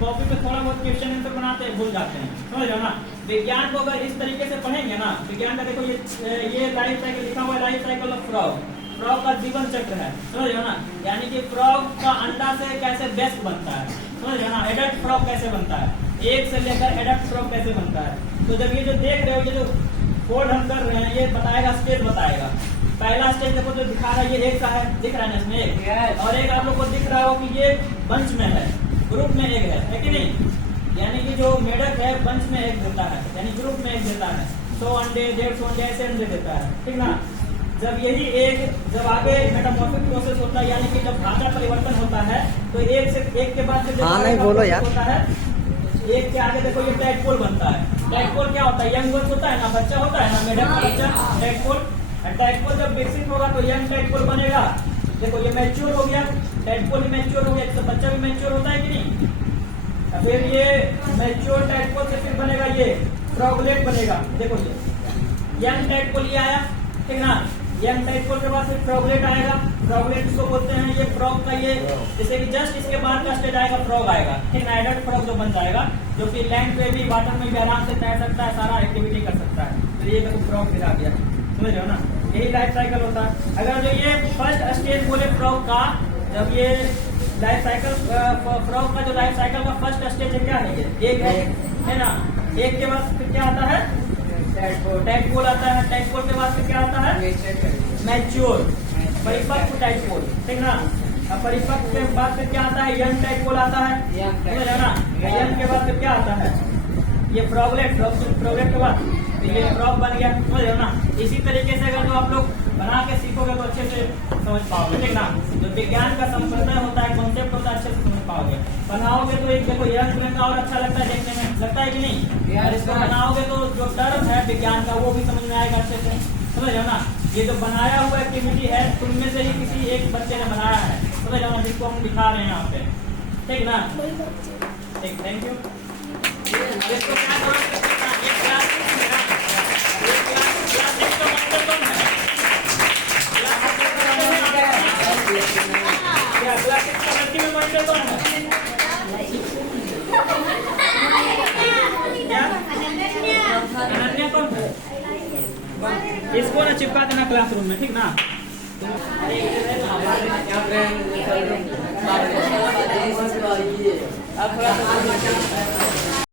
Copy पे थोड़ा बहुत क्वेश्चन आंसर बनाते हैं, भूल जाते हैं, समझ रहे हो ना। विज्ञान को अगर इस तरीके से पढ़ेंगे ना, विज्ञान का देखो ये लाइफ साइकिल लिखा हुआ है, life cycle of frog, frog का जीवन चक्र है, समझ रहे हो ना। यानी कि फ्रॉग का अंडा से कैसे बेस्ट बनता है, समझ रहे हो ना। एडल्ट फ्रॉग कैसे बनता है, एक से लेकर एडल्ट फ्रॉग कैसे बनता है। तो जब ये जो देख रहे हो, ये जो कोड हम कर रहे हैं, ये बताएगा, स्टेज बताएगा। पहला स्टेज देखो जो दिखा रहा है, ये एक का है, दिख रहा है ना इसमें, और एक आप लोग को दिख रहा हो कि ये बंच में है, ग्रुप में एक है कि नहीं। यानी कि जो मेढक है बंच में एक देता है, यानी ग्रुप में एक देता है, 100 अंडे 150 अंडे ऐसे अंडे देता है, ठीक ना। जब यही एक जब आगे मेटामॉर्फिक प्रोसेस होता है, यानी कि जब ढांचा परिवर्तन होता है, तो एक के बाद नहीं बोलो यार होता है, एक के आगे देखो ये टैडपोल बनता है। टैडपोल क्या होता है, यंग बर्ड होता है ना, बच्चा होता है ना, मेढक का बच्चा टैडपोल। टैडपोल जब विकसित होगा तो यंग टैडपोल बनेगा। देखो ये मैच्योर हो गया, टैडपोल भी मैच्योर हो गया, तो बच्चा भी मैच्योर होता है कि नहीं। फिर ये मैच्योर टैडपोल से फिर बनेगा ये फ्रॉगलेट बनेगा। देखो ये यंग टैडपोल ये आया, ठीक ना। यंग टैडपोल के बाद फिर फ्रॉगलेट आएगा। फ्रॉगलेट इसको बोलते हैं, ये फ्रॉग का ये जैसे कि जस्ट इसके बाद का स्टेज आएगा फ्रॉग आएगा, ठीक ना। एडल्ट फ्रॉग जो बन जाएगा, जो कि लैंड पे भी वाटर में भी आराम से तैर सकता है, सारा एक्टिविटी कर सकता है। तो ये देखो फ्रॉग फिर आ गया, समझ रहे हो ना। यही लाइफ साइकिल होता है। अगर जो ये फर्स्ट स्टेज बोले फ्रॉग का, जब ये लाइफ साइकिल फ्रॉग का जो लाइफ साइकिल का फर्स्ट स्टेज है क्या है, ये एक है ना। एक के बाद फिर क्या आता है, टैडपोल आता है। टैडपोल के बाद फिर क्या आता है, मैच्योर परिपक्व टैडपोल, ठीक ना। अब परिपक्व के बाद फिर क्या आता है, यंग टैडपोल आता है, समझ रहे हो ना। यंग के बाद फिर क्या आता है, ये फ्रॉगलेट, फ्रॉगलेट के बाद ये फ्रॉग बन गया, समझ रहे हो ना। इसी तरीके से अगर जो आप लोग बना के सीखोगे तो अच्छे से समझ पाओगे, ठीक ना। जो विज्ञान का संप्रदाय होता है, कॉन्सेप्ट होता है, अच्छे से समझ पाओगे। बनाओगे तो एक देखो यंग में का और अच्छा लगता है देखने में, लगता है कि नहीं। यार इसको बनाओगे तो जो टर्म है विज्ञान का वो भी समझ में आएगा अच्छे से, समझ रहे हो ना। ये जो बनाया हुआ एक्टिविटी है, तुममें से ही किसी एक बच्चे ने बनाया है, समझ रहे हो ना, जिसको हम दिखा रहे हैं यहाँ पे, ठीक ना। ठीक, थैंक यू। इसको क्या इसको ना चिपका देना क्लासरूम में, ठीक ना। अब थोड़ा